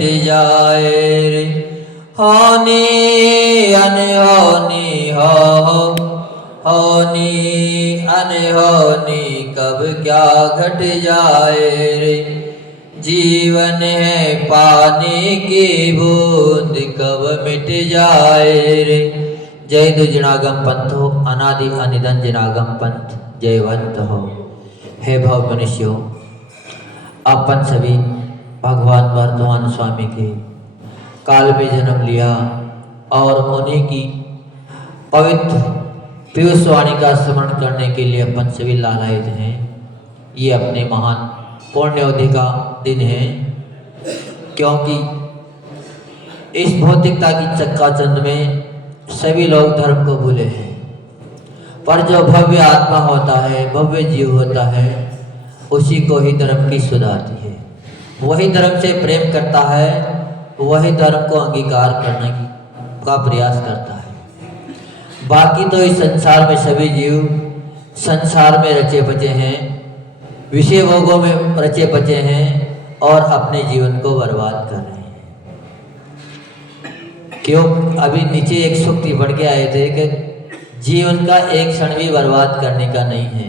जाए रे होनी अनहोनी होनी अनहोनी कब क्या घट जाए रे। जीवन है पानी की बूंद कब मिट जाए रे। जय दु जनागम पंथ हो, अनादि अनिधन जनागम पंथ जयवंत हो। हे भव मनुष्यों, अपन सभी भगवान वर्तमान स्वामी के काल में जन्म लिया और उन्हीं की पवित्र पीयूष वाणी का स्मरण करने के लिए अपन सभी लालायित हैं। ये अपने महान पुण्यवधि का दिन है, क्योंकि इस भौतिकता की चक्काचंद में सभी लोग धर्म को भूले हैं, पर जो भव्य आत्मा होता है, भव्य जीव होता है, उसी को ही धर्म की सुध आती है। वही धर्म से प्रेम करता है, वही धर्म को अंगीकार करने का प्रयास करता है। बाकी तो इस संसार में सभी जीव संसार में रचे बचे हैं, विषय भोगों में रचे बचे हैं और अपने जीवन को बर्बाद कर रहे हैं। क्यों? अभी नीचे एक सूक्ति पढ़ के आए थे कि जीवन का एक क्षण भी बर्बाद करने का नहीं है।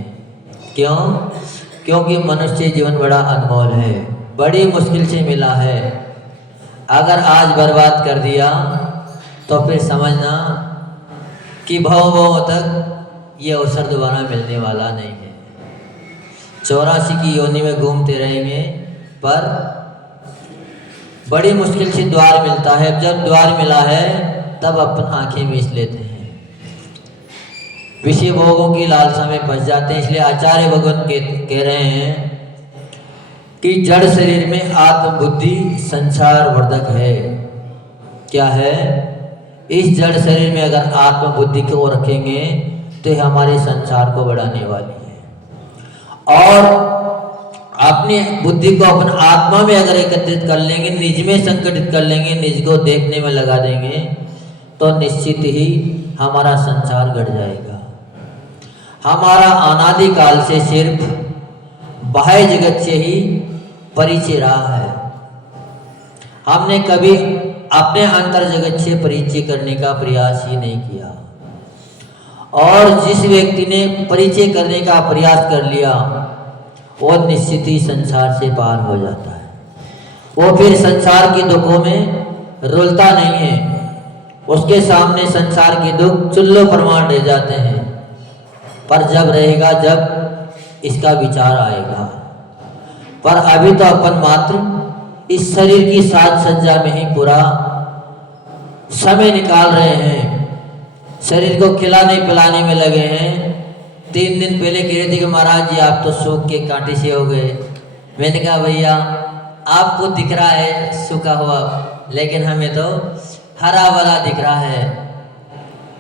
क्यों? क्योंकि मनुष्य जीवन बड़ा अनमोल है, बड़ी मुश्किल से मिला है। अगर आज बर्बाद कर दिया तो फिर समझना कि भव तक ये अवसर दोबारा मिलने वाला नहीं है। 84 की योनि में घूमते रहेंगे, पर बड़ी मुश्किल से द्वार मिलता है। जब द्वार मिला है तब अपन आंखें मीच लेते हैं, विषय भोगों की लालसा में फंस जाते हैं। इसलिए आचार्य भगवान कह रहे हैं कि जड़ शरीर में आत्म बुद्धि संसार वर्धक है। क्या है? इस जड़ शरीर में अगर आत्म बुद्धि को रखेंगे तो हमारे संसार को बढ़ाने वाली है, और अपनी बुद्धि को अपन आत्मा में अगर एकत्रित कर लेंगे, निज में संगठित कर लेंगे, निज को देखने में लगा देंगे, तो निश्चित ही हमारा संसार घट जाएगा। हमारा अनादिकाल से सिर्फ बाह्य जगत से ही परिचय रहा है। हमने कभी अपने अंतर जगत से परिचय करने का प्रयास ही नहीं किया, और जिस व्यक्ति ने परिचय करने का प्रयास कर लिया वो निश्चित ही संसार से पार हो जाता है। वो फिर संसार के दुखों में रुलता नहीं है, उसके सामने संसार के दुख चुल्लो प्रमाण रह जाते हैं। पर जब रहेगा, जब इसका विचार आएगा। पर अभी तो अपन मात्र इस शरीर की साज सज्जा में ही पूरा समय निकाल रहे हैं, शरीर को खिलाने पिलाने में लगे हैं। 3 दिन पहले कह रहे थे कि महाराज जी आप तो सूख के कांटे से हो गए। मैंने कहा भैया आपको दिख रहा है सूखा हुआ, लेकिन हमें तो हरा भरा दिख रहा है,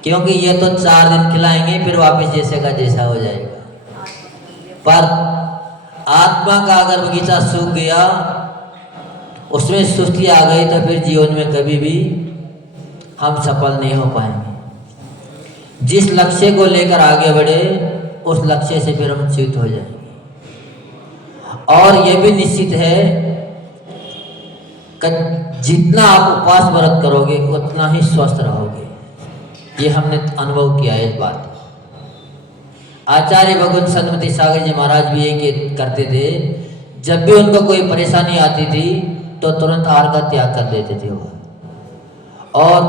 क्योंकि ये तो 4 दिन खिलाएंगे फिर वापस जैसे का जैसा हो जाएगा। पर आत्मा का अगर बगीचा सूख गया, उसमें सुस्ती आ गई, तो फिर जीवन में कभी भी हम सफल नहीं हो पाएंगे। जिस लक्ष्य को लेकर आगे बढ़े उस लक्ष्य से फिर हम च्युत हो जाएंगे। और यह भी निश्चित है कि जितना आप उपवास व्रत करोगे उतना ही स्वस्थ रहोगे। ये हमने अनुभव किया है इस बात। आचार्य भगवान सन्मति सागर जी महाराज भी ये करते थे, जब भी उनको कोई परेशानी आती थी तो तुरंत आहार का त्याग कर देते थे वो। और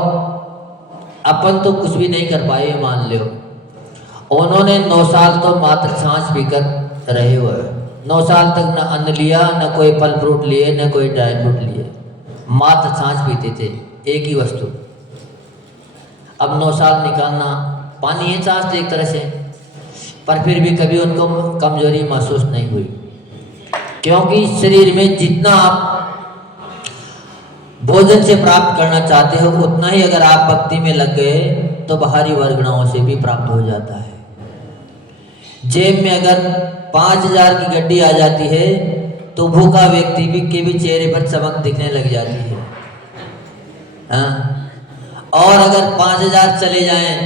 अपन तो कुछ भी नहीं कर पाए, मान लो। उन्होंने 9 साल तो मात्र छाछ पीकर रहे हुए। 9 साल तक न अन्न लिया, न कोई फल फ्रूट लिए, न कोई ड्राई फ्रूट लिए, मात्र छाछ पीते थे, एक ही वस्तु। अब 9 साल निकालना, पानी है छाछ एक तरह से, पर फिर भी कभी उनको कमजोरी महसूस नहीं हुई, क्योंकि शरीर में जितना आप भोजन से प्राप्त करना चाहते हो उतना ही अगर आप भक्ति में लग गए तो बाहरी वर्गणाओं से भी प्राप्त हो जाता है। जेब में अगर 5000 की गड्डी आ जाती है तो भूखा व्यक्ति भी के भी चेहरे पर चमक दिखने लग जाती है। हाँ? और अगर 5000 चले जाएं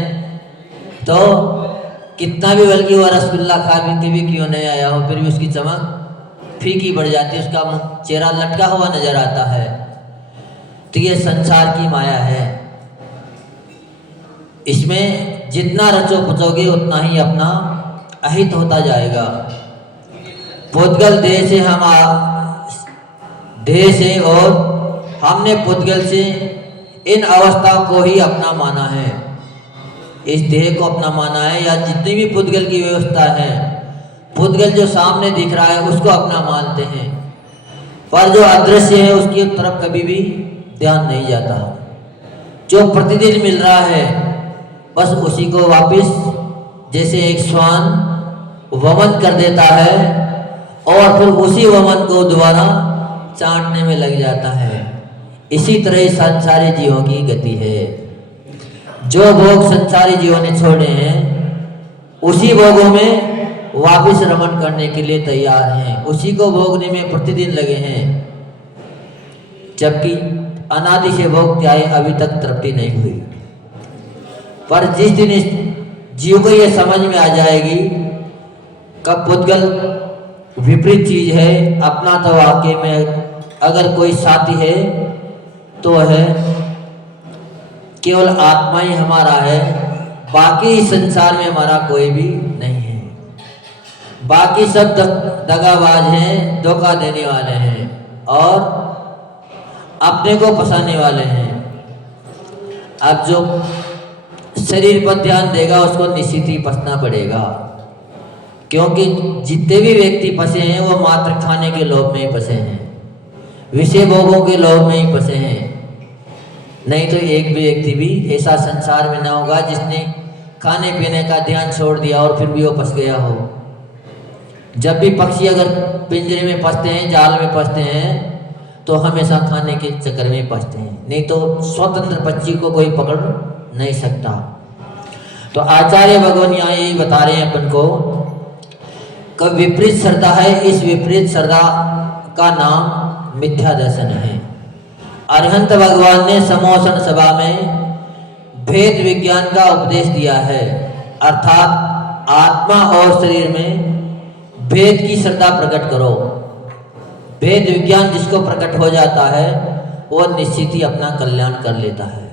तो कितना भी बल्कि वो रसगुल्ला खा के भी क्यों नहीं आया हो, फिर भी उसकी चमक फीकी बढ़ जाती है, उसका चेहरा लटका हुआ नजर आता है। तो ये संसार की माया है। इसमें जितना रचो पचोगे उतना ही अपना अहित होता जाएगा। पुद्गल देह से हम देह से और हमने पुद्गल से इन अवस्थाओं को ही अपना माना है, इस देह को अपना माना है, या जितनी भी पुद्गल की व्यवस्था है, पुद्गल जो सामने दिख रहा है उसको अपना मानते हैं, पर जो अदृश्य है उसकी तरफ कभी भी ध्यान नहीं जाता। जो प्रतिदिन मिल रहा है बस उसी को वापस, जैसे एक श्वान वमन कर देता है और फिर उसी वमन को दोबारा चाटने में लग जाता है। इसी तरह संसारी जीवों की गति है। जो भोग संसारी जीवों ने छोड़े हैं उसी भोगों में वापस रमण करने के लिए तैयार हैं, उसी को भोगने में प्रतिदिन लगे हैं, जबकि अनादि से भोग त्याए अभी तक तृप्ति नहीं हुई। पर जिस दिन इस जीव को यह समझ में आ जाएगी कब पुद्गल विपरीत चीज है, अपना तो वाकई में अगर कोई साथी है तो है केवल आत्मा ही हमारा है, बाकी संसार में हमारा कोई भी नहीं है। बाकी सब दगाबाज हैं, धोखा देने वाले हैं और अपने को फंसाने वाले हैं। अब जो शरीर पर ध्यान देगा उसको निश्चित ही फंसना पड़ेगा, क्योंकि जितने भी व्यक्ति फंसे हैं वो मात्र खाने के लोभ में ही फंसे हैं, विषय भोगों के लोभ में ही फंसे हैं। नहीं तो एक भी व्यक्ति भी ऐसा संसार में ना होगा जिसने खाने पीने का ध्यान छोड़ दिया और फिर भी वो फंस गया हो। जब भी पक्षी अगर पिंजरे में फंसते हैं, जाल में फंसते हैं, तो हमेशा खाने के चक्कर में फंसते हैं, नहीं तो स्वतंत्र पक्षी को कोई पकड़ नहीं सकता। तो आचार्य भगवान यहाँ यही बता रहे हैं अपन को कि विपरीत श्रद्धा है, इस विपरीत श्रद्धा का नाम मिथ्या दर्शन है। अरहंत भगवान ने समोसन सभा में भेद विज्ञान का उपदेश दिया है, अर्थात आत्मा और शरीर में भेद की श्रद्धा प्रकट करो। भेद विज्ञान जिसको प्रकट हो जाता है वो निश्चित ही अपना कल्याण कर लेता है।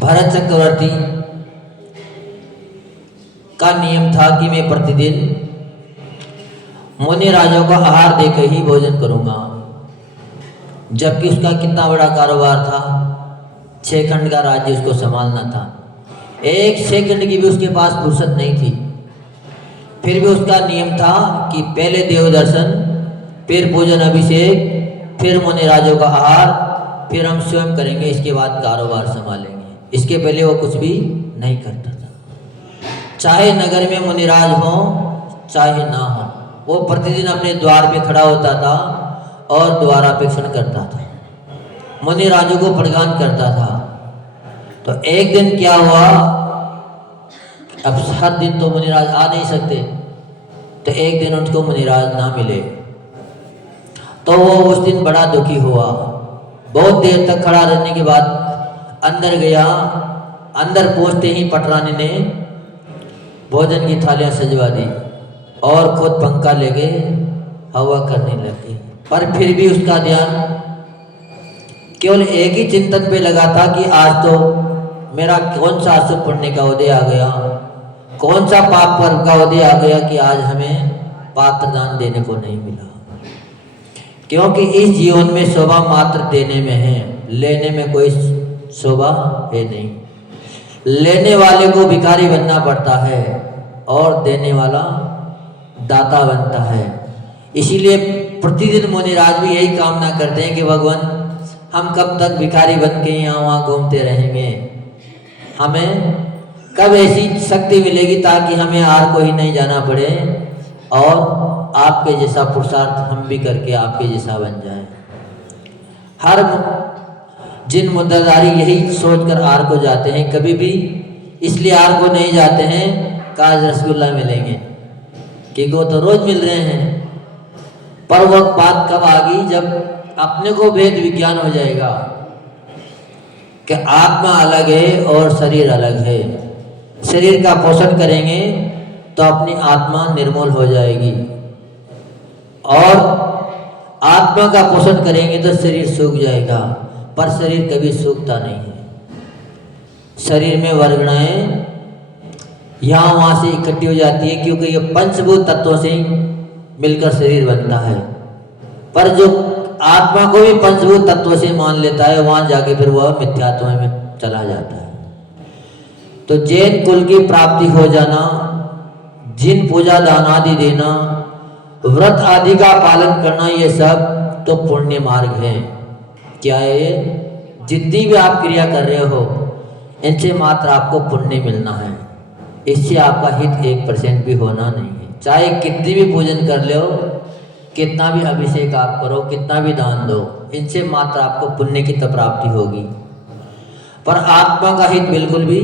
भरत चक्रवर्ती का नियम था कि मैं प्रतिदिन मुनि राजाओं को आहार देकर ही भोजन करूंगा, जबकि उसका कितना बड़ा कारोबार था, 6 खंड का राज्य उसको संभालना था, 1 सेकंड की भी उसके पास फुर्सत नहीं थी। फिर भी उसका नियम था कि पहले देव दर्शन, फिर पूजन अभिषेक, फिर मुनि राजों का आहार, फिर हम स्वयं करेंगे, इसके बाद कारोबार संभालेंगे। इसके पहले वो कुछ भी नहीं करता था, चाहे नगर में मुनिराज हो चाहे ना हो, वो प्रतिदिन अपने द्वार पे खड़ा होता था और द्वारापेक्षण करता था, मुनि राजों को प्रदान करता था। तो एक दिन क्या हुआ, अब हर दिन तो मुनिराज आ नहीं सकते, तो एक दिन उनको मुनिराज ना मिले, तो वो उस दिन बड़ा दुखी हुआ। बहुत देर तक खड़ा रहने के बाद अंदर गया, अंदर पहुंचते ही पटरानी ने भोजन की थालियां सजवा दी और खुद पंखा लेके हवा करने लगी। पर फिर भी उसका ध्यान केवल एक ही चिंतन पे लगा था कि आज तो मेरा कौन सा अशुभ पुण्य का उदय आ गया, कौन सा पाप पर्व का उदय आ गया कि आज हमें पात्र दान देने को नहीं मिला। क्योंकि इस जीवन में शोभा मात्र देने में है, लेने में कोई शोभा है नहीं। लेने वाले को भिखारी बनना पड़ता है और देने वाला दाता बनता है। इसीलिए प्रतिदिन मुनिराज भी यही कामना करते हैं कि भगवान हम कब तक भिखारी बन के यहाँ वहाँ घूमते रहेंगे, हमें कब ऐसी शक्ति मिलेगी ताकि हमें आर को ही नहीं जाना पड़े और आपके जैसा पुरुषार्थ हम भी करके आपके जैसा बन जाएं। हर जिन मुद्दादारी यही सोचकर आर को जाते हैं, कभी भी इसलिए आर को नहीं जाते हैं काज रसगुल्ला मिलेंगे, कि वो तो रोज मिल रहे हैं। पर वो बात कब आ गई जब अपने को भेद विज्ञान हो जाएगा कि आत्मा अलग है और शरीर अलग है। शरीर का पोषण करेंगे तो अपनी आत्मा निर्मूल हो जाएगी और आत्मा का पोषण करेंगे तो शरीर सूख जाएगा, पर शरीर कभी सूखता नहीं है। शरीर में वर्गणाएं यहाँ वहाँ से इकट्ठी हो जाती है, क्योंकि ये पंचभूत तत्वों से मिलकर शरीर बनता है। पर जो आत्मा को भी पंचभूत तत्वों से मान लेता है, वहाँ जाके फिर वह मिथ्यात्व में चला जाता है। तो जैन कुल की प्राप्ति हो जाना, जिन पूजा दान आदि देना, व्रत आदि का पालन करना, ये सब तो पुण्य मार्ग है। क्या है ये? जितनी भी आप क्रिया कर रहे हो, इनसे मात्र आपको पुण्य मिलना है। इससे आपका हित 1% भी होना नहीं है। चाहे कितनी भी पूजन कर लो, कितना भी अभिषेक आप करो, कितना भी दान दो, इनसे मात्र आपको पुण्य की तो प्राप्ति होगी, पर आत्मा का हित बिल्कुल भी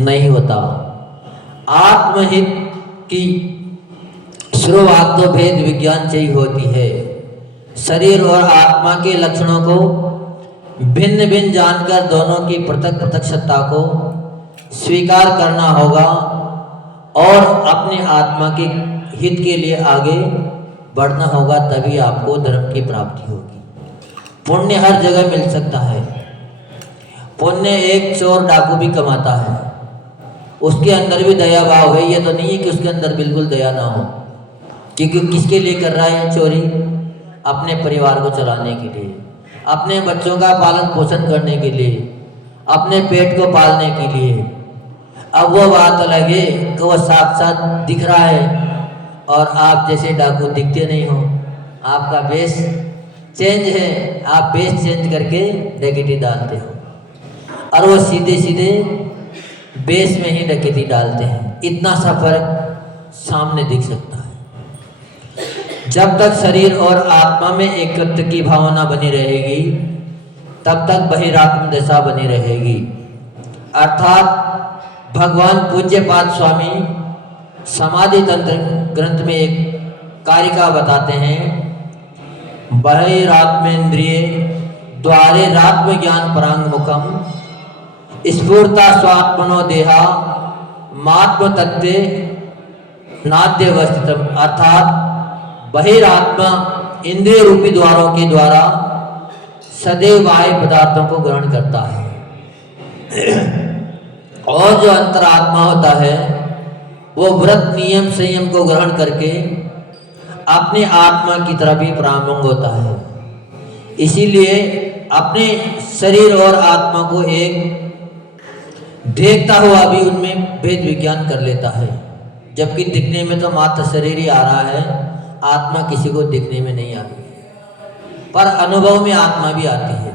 नहीं होता। आत्महित की शुरुआत तो भेद विज्ञान से ही होती है। शरीर और आत्मा के लक्षणों को भिन्न भिन्न जानकर दोनों की पृथक पृथक सत्ता को स्वीकार करना होगा और अपने आत्मा के हित के लिए आगे बढ़ना होगा, तभी आपको धर्म की प्राप्ति होगी। पुण्य हर जगह मिल सकता है। पुण्य एक चोर डाकू भी कमाता है, उसके अंदर भी दया भाव है। ये तो नहीं है कि उसके अंदर बिल्कुल दया ना हो, क्योंकि किसके लिए कर रहा है चोरी? अपने परिवार को चलाने के लिए, अपने बच्चों का पालन पोषण करने के लिए, अपने पेट को पालने के लिए। अब वो बात अलग है कि वो साक्षात दिख रहा है और आप जैसे डाकू दिखते नहीं हो, आपका बेस चेंज है, आप बेस चेंज करके डकैती डालते हो और वो सीधे सीधे बेस में ही डकैती डालते हैं। इतना सा फर्क सामने दिख सकता है। जब तक शरीर और आत्मा में एकत्व की भावना बनी रहेगी, तब तक बहिरात्म दशा बनी रहेगी। अर्थात भगवान पूज्यपाद स्वामी समाधि तंत्र ग्रंथ में एक कारिका बताते हैं, बहिरात्मेन्द्रिय द्वारे रात्म ज्ञान परांगमुखम स्फूर्ता स्वात्मनो देहा मात्म तत्वे नाद्यवस्थितम। अर्थात बहिरात्मा इंद्रिय रूपी द्वारों के द्वारा सदैव बाह्य पदार्थों को ग्रहण करता है और जो अंतरात्मा होता है वो व्रत नियम संयम को ग्रहण करके अपने आत्मा की तरफ ही प्रारंभ होता है। इसीलिए अपने शरीर और आत्मा को एक देखता हुआ भी उनमें भेद विज्ञान कर लेता है, जबकि दिखने में तो मात्र शरीर ही आ रहा है, आत्मा किसी को दिखने में नहीं आती है, पर अनुभव में आत्मा भी आती है।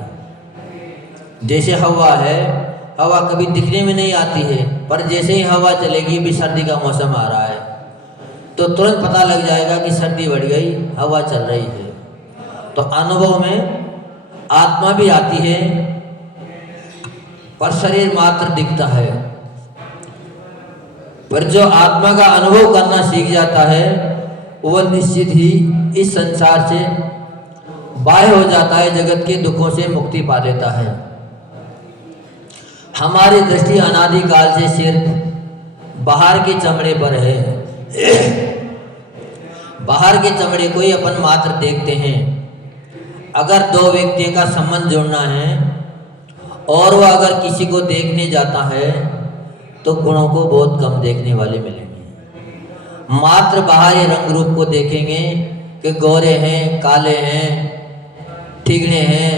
जैसे हवा है, हवा कभी दिखने में नहीं आती है, पर जैसे ही हवा चलेगी, भी सर्दी का मौसम आ रहा है तो तुरंत पता लग जाएगा कि सर्दी बढ़ गई, हवा चल रही है। तो अनुभव में आत्मा भी आती है, पर शरीर मात्र दिखता है। पर जो आत्मा का अनुभव करना सीख जाता है, वह निश्चित ही इस संसार से बाह्य हो जाता है, जगत के दुखों से मुक्ति पा लेता है। हमारी दृष्टि अनादि काल से सिर्फ बाहर के चमड़े पर है। बाहर के चमड़े को ही अपन मात्र देखते हैं। अगर दो व्यक्तियों का संबंध जोड़ना है और वह अगर किसी को देखने जाता है तो गुणों को बहुत कम देखने वाले मिलेंगे। मात्र बाहरी रंग रूप को देखेंगे कि गोरे हैं, काले हैं, ठिगने हैं,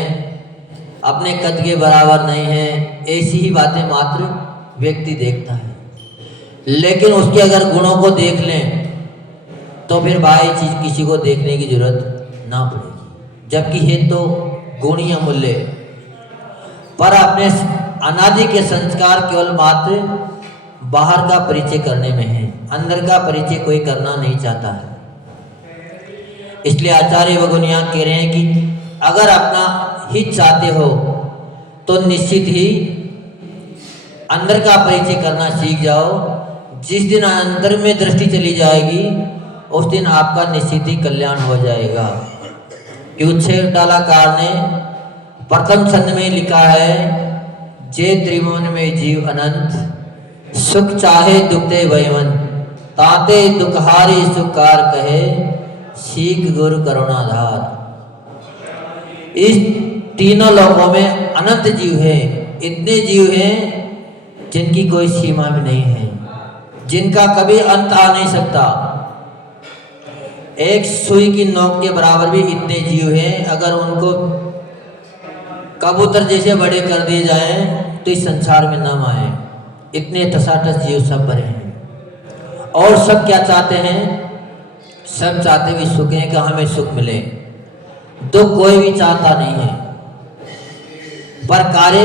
अपने कद के बराबर नहीं हैं, ऐसी ही बातें मात्र व्यक्ति देखता है। लेकिन उसके अगर गुणों को देख लें तो फिर बाह्य चीज किसी को देखने की जरूरत ना पड़ेगी, जबकि है तो गुण ही अमूल्य। पर अपने अनादि के संस्कार केवल मात्र बाहर का परिचय करने में है, अंदर का परिचय कोई करना नहीं चाहता है। इसलिए आचार्य भगवान कह रहे हैं कि अगर अपना हित चाहते हो तो निश्चित ही अंदर का परिचय करना सीख जाओ। जिस दिन अंदर में दृष्टि चली जाएगी, उस दिन आपका निश्चित ही कल्याण हो जाएगा। उच्छेद डालाकार ने प्रथम छंद में लिखा है, जे त्रिभुवन में जीव अनंत, सुख चाहे दुखते भयवंत, ताते दुखहारी सुखकार कहे, सीख गुरु करुणाधार। इस तीनों लोकों में अनंत जीव हैं, इतने जीव हैं जिनकी कोई सीमा भी नहीं है, जिनका कभी अंत आ नहीं सकता। एक सुई की नोक के बराबर भी इतने जीव हैं, अगर उनको कबूतर जैसे बड़े कर दिए जाएं तो इस संसार में नाम आए। इतने टसाटस जीव सब भरे हैं। और सब क्या चाहते हैं? सब चाहते भी सुख हैं कि हमें सुख मिले, दुख कोई भी चाहता नहीं है। पर कार्य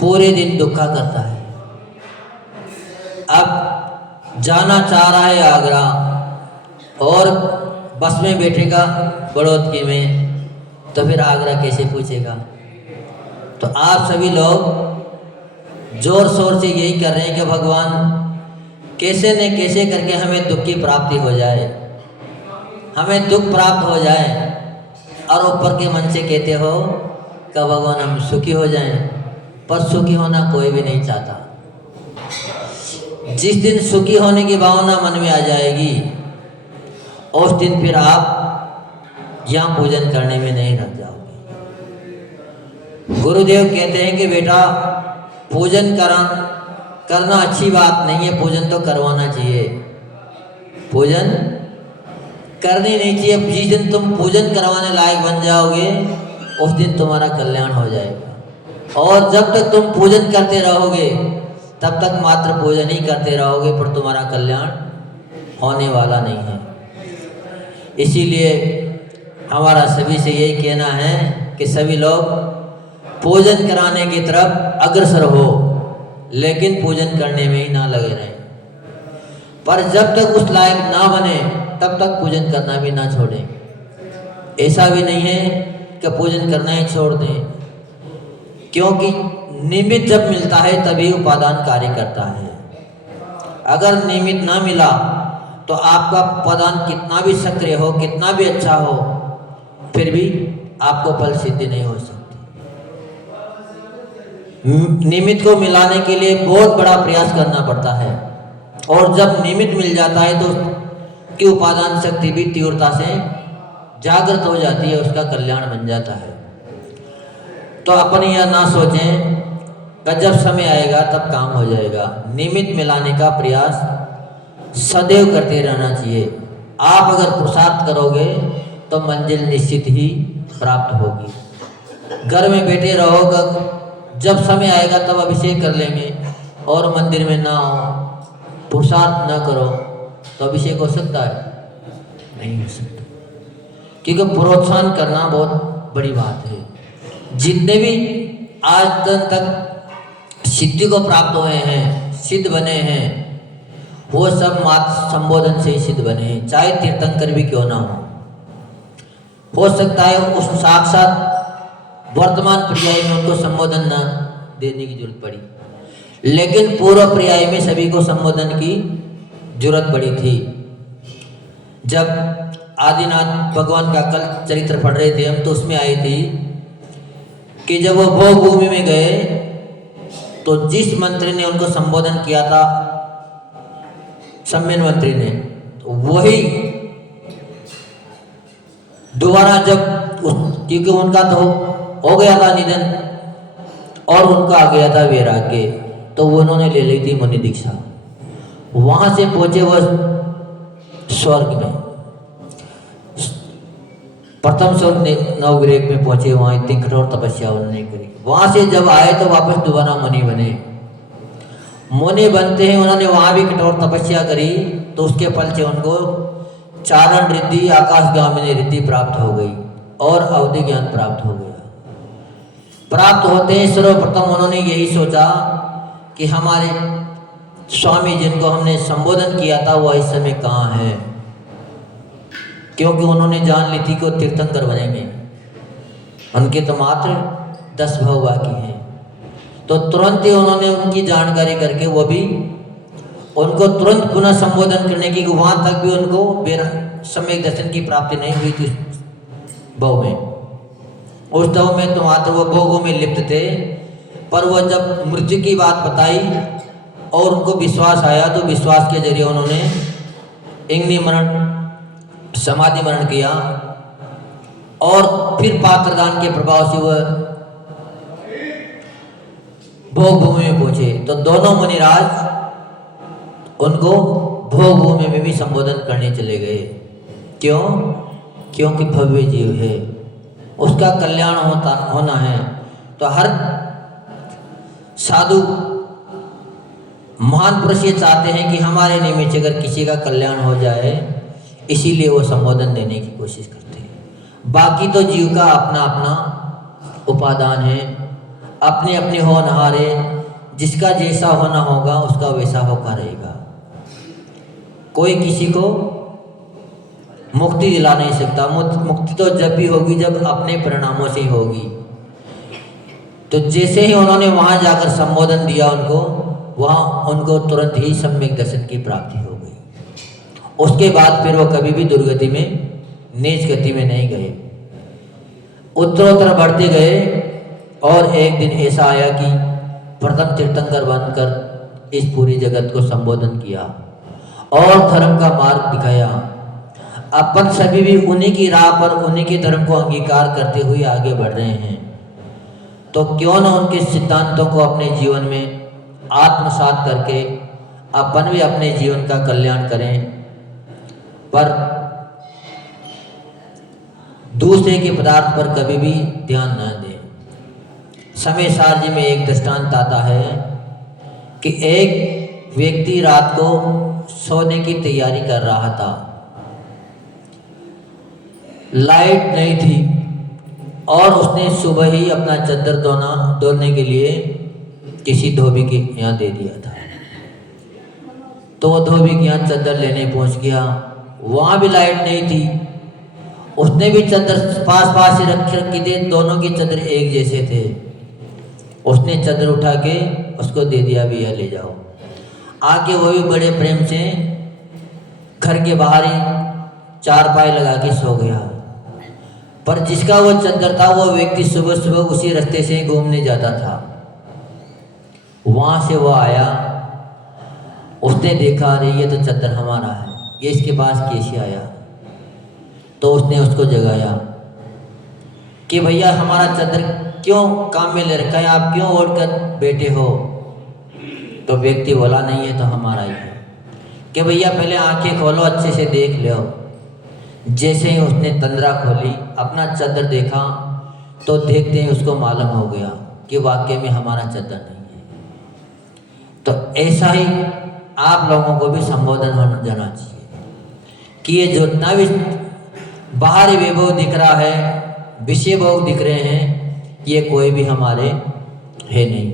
पूरे दिन दुख का करता है। अब जाना चाह रहा है आगरा और बस में बैठेगा बड़ौदगी में, तो फिर आगरा कैसे पूछेगा? तो आप सभी लोग जोर शोर से यही कर रहे हैं कि भगवान कैसे न कैसे करके हमें दुख की प्राप्ति हो जाए, हमें दुख प्राप्त हो जाए, और ऊपर के मन से कहते हो कि भगवान हम सुखी हो जाएं। पर सुखी होना कोई भी नहीं चाहता। जिस दिन सुखी होने की भावना मन में आ जाएगी, उस दिन फिर आप यहाँ पूजन करने में नहीं रह जाओगे। गुरुदेव कहते हैं कि बेटा पूजन करना अच्छी बात नहीं है, पूजन तो करवाना चाहिए। पूजन करनी नहीं चाहिए। जिस दिन तुम पूजन करवाने लायक बन जाओगे, उस दिन तुम्हारा कल्याण हो जाएगा। और जब तक तुम पूजन करते रहोगे, तब तक मात्र पूजन ही करते रहोगे, पर तुम्हारा कल्याण होने वाला नहीं है। इसीलिए हमारा सभी से यही कहना है कि सभी लोग पूजन कराने की तरफ अग्रसर हो, लेकिन पूजन करने में ही ना लगे रहें। पर जब तक उस लायक ना बने, तब तक पूजन करना भी ना छोड़ें। ऐसा भी नहीं है कि पूजन करना ही छोड़ दें, क्योंकि निमित्त जब मिलता है तभी उपादान कार्य करता है। अगर निमित्त ना मिला तो आपका उपादान कितना भी सक्रिय हो, कितना भी अच्छा हो, फिर भी आपको फल सिद्धि नहीं हो सकती। निमित्त को मिलाने के लिए बहुत बड़ा प्रयास करना पड़ता है, और जब निमित्त मिल जाता है तो उसकी उपादान शक्ति भी तीव्रता से जागृत हो जाती है, उसका कल्याण बन जाता है। तो अपन यह ना सोचें कि जब समय आएगा तब काम हो जाएगा। निमित्त मिलाने का प्रयास सदैव करते रहना चाहिए। आप अगर पुरुषार्थ करोगे तो मंजिल निश्चित ही प्राप्त होगी। घर में बैठे रहोगे, जब समय आएगा तब अभिषेक कर लेंगे, और मंदिर में ना हो, पुरुषार्थ ना करो, तो अभिषेक हो सकता है? नहीं हो सकता। क्योंकि प्रोत्साहन करना बहुत बड़ी बात है। जितने भी आज तक सिद्धि को प्राप्त हुए हैं, सिद्ध बने हैं, वो सब मात्र संबोधन से ही सिद्ध बने हैं, चाहे तीर्थंकर भी क्यों ना हो सकता है उस साक्षात वर्तमान पर्याय में उनको संबोधन न देने की जरूरत पड़ी, लेकिन पूर्व पर्याय में सभी को संबोधन की जरूरत पड़ी थी। जब आदिनाथ भगवान का कल चरित्र पढ़ रहे थे हम, तो उसमें आई थी कि जब वो भोग भूमि में गए तो जिस मंत्री ने उनको संबोधन किया था, सम्मेन मंत्री ने, तो वही दोबारा जब क्योंकि उनका तो हो गया था निधन और उनका आ गया था वैराग्य, तो वो उन्होंने ले ली थी मुनि दीक्षा। वहां से पहुंचे वो स्वर्ग में, प्रथम स्वर्ग नवग्रह में पहुंचे, वहां इतनी कठोर तपस्या उन्होंने करी। वहां से जब आए तो वापस दोबारा मुनि बने। मुनि बनते हैं उन्होंने वहां भी कठोर तपस्या करी, तो उसके फल से उनको चारण रिद्धि, आकाशगामिनी रिद्धि प्राप्त हो गई और अवधि ज्ञान प्राप्त हो गया। प्राप्त होते ही सर्वप्रथम उन्होंने यही सोचा कि हमारे स्वामी जिनको हमने संबोधन किया था वह इस समय कहाँ है, क्योंकि उन्होंने जान ली थी कि वो तीर्थंकर बनेंगे, उनके तो मात्र 10 भाव बाकी हैं। तो तुरंत ही उन्होंने उनकी जानकारी करके वो भी उनको तुरंत पुनः संबोधन करने की, वहां तक भी उनको सम्यक दर्शन की प्राप्ति नहीं हुई थी भाव में। उस भाव में तो मात्र वो भोगों में लिप्त थे, पर वो जब मृत्यु की बात बताई और उनको विश्वास आया, तो विश्वास के जरिए उन्होंने इंगनी मरण, समाधि मरण किया और फिर पात्रदान के प्रभाव से वह भोग भूमि में पहुंचे। तो दोनों मुनिराज उनको भोग भूमि में भी संबोधन करने चले गए। क्यों? क्योंकि भव्य जीव है, उसका कल्याण होना है। तो हर साधु महान पुरुष ये चाहते हैं कि हमारे निमित्त अगर किसी का कल्याण हो जाए, इसीलिए वो संबोधन देने की कोशिश करते हैं। बाकी तो जीव का अपना अपना उपादान है, अपने अपने होनहार है, जिसका जैसा होना होगा उसका वैसा होकर रहेगा। कोई किसी को मुक्ति दिला नहीं सकता। मुक्ति तो जब भी होगी जब अपने परिणामों से होगी। तो जैसे ही उन्होंने वहां जाकर संबोधन दिया उनको, वहां उनको तुरंत ही सम्यक दर्शन की प्राप्ति हो गई। उसके बाद फिर वो कभी भी दुर्गति में, नीच गति में नहीं गए, उत्तरोत्तर बढ़ते गए। और एक दिन ऐसा आया कि प्रथम तीर्थंकर बनकर इस पूरी जगत को संबोधन किया और धर्म का मार्ग दिखाया। अपन सभी भी उन्हीं की राह पर, उन्हीं के धर्म को अंगीकार करते हुए आगे बढ़ रहे हैं। तो क्यों न उनके सिद्धांतों को अपने जीवन में आत्मसात करके अपन भी अपने जीवन का कल्याण करें, पर दूसरे के पदार्थ पर कभी भी ध्यान न दें। समय सारजी में एक दृष्टांत आता है कि एक व्यक्ति रात को सोने की तैयारी कर रहा था, लाइट नहीं थी और उसने सुबह ही अपना चादर धोने के लिए किसी धोबी के यहाँ दे दिया था। तो वो धोबी के यहाँ चादर लेने पहुँच गया, वहाँ भी लाइट नहीं थी। उसने भी चादर पास पास से रखी थी, दोनों की चादर एक जैसे थे। उसने चादर उठा के उसको दे दिया, भी यह ले जाओ। आके वो भी बड़े प्रेम से घर के बाहर ही चारपाई लगा के सो गया। पर जिसका वो चादर था वो व्यक्ति सुबह सुबह उसी रास्ते से घूमने जाता था। वहां से वो आया, उसने देखा अरे ये तो चादर हमारा है, ये इसके पास कैसे आया। तो उसने उसको जगाया कि भैया हमारा चादर क्यों काम में ले रखा है, आप क्यों ओढ़ कर बैठे हो। तो व्यक्ति बोला नहीं है तो हमारा ही है। कि भैया पहले आंखें खोलो, अच्छे से देख लो। जैसे ही उसने तंद्रा खोली, अपना चादर देखा, तो देखते ही उसको मालूम हो गया कि वाकई में हमारा चादर नहीं है। तो ऐसा ही आप लोगों को भी संबोधन होना जाना चाहिए कि ये जो जितना भी बाहरी वैभव दिख रहा है, विषय भोग दिख रहे हैं, ये कोई भी हमारे है नहीं।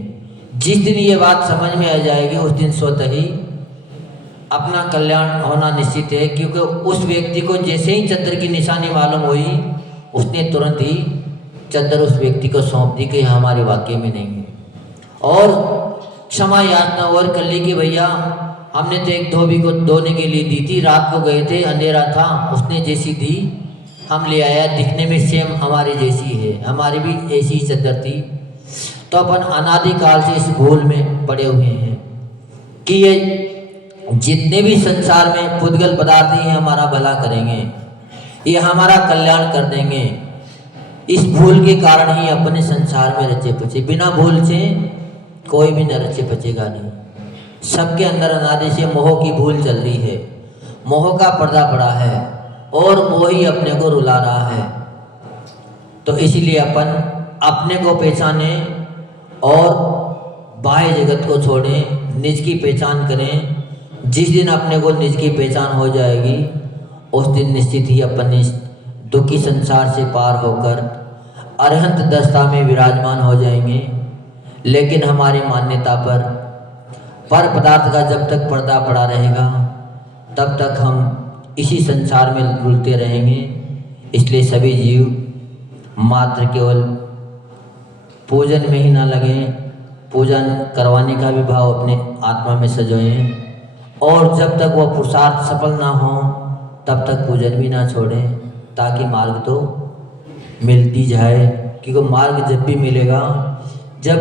जिस दिन ये बात समझ में आ जाएगी उस दिन स्वतः ही अपना कल्याण होना निश्चित है। क्योंकि उस व्यक्ति को जैसे ही चादर की निशानी मालूम हुई, उसने तुरंत ही चादर उस व्यक्ति को सौंप दी कि हमारे वाक्य में नहीं है। और क्षमा याचना और कर ली कि भैया हमने तो एक धोबी को धोने के लिए दी थी, रात को गए थे, अंधेरा था, उसने जैसी दी हम ले आया, दिखने में सेम हमारी जैसी है, हमारी भी ऐसी ही चादर थी। तो अपन अनादिकाल से इस भूल में पड़े हुए हैं कि ये जितने भी संसार में पुद्गल पदार्थ हैं हमारा भला करेंगे, ये हमारा कल्याण कर देंगे। इस भूल के कारण ही अपने संसार में रचे बचे। बिना भूल से कोई भी न रचे बचेगा नहीं। सबके अंदर अनादि से मोह की भूल चल रही है, मोह का पर्दा पड़ा है और मोह ही अपने को रुला रहा है। तो इसीलिए अपन अपने को पहचाने और बाह्य जगत को छोड़ें, निज की पहचान करें। जिस दिन अपने को निज की पहचान हो जाएगी उस दिन निश्चित ही अपन इस दुखी संसार से पार होकर अरहंत दशा में विराजमान हो जाएंगे। लेकिन हमारी मान्यता पर पदार्थ का जब तक पर्दा पड़ा रहेगा तब तक हम इसी संसार में रुलते रहेंगे। इसलिए सभी जीव मात्र केवल पूजन में ही ना लगें, पूजन करवाने का भी भाव अपने आत्मा में सजोएं। और जब तक वह पुरुषार्थ सफल ना हो तब तक पूजन भी ना छोड़ें, ताकि मार्ग तो मिलती जाए। क्योंकि मार्ग जब भी मिलेगा, जब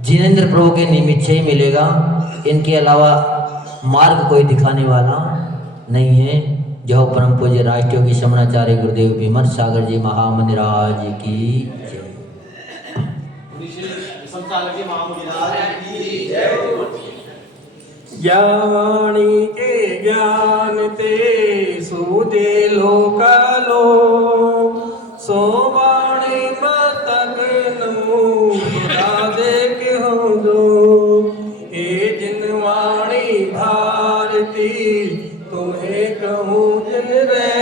जिनेंद्र प्रभु के निमित्त से ही मिलेगा, इनके अलावा मार्ग कोई दिखाने वाला नहीं है। जो परम पूज्य राष्ट्रयोगी श्रवणाचार्य गुरुदेव विमर्श सागर जी महामंदिराज की जय। ज्ञानी के ज्ञान ते सूदे लोकालो सोवाणी मतक नमो देख हो दो हे जिनवाणी भारती तुम्हें कहूँ जिन रे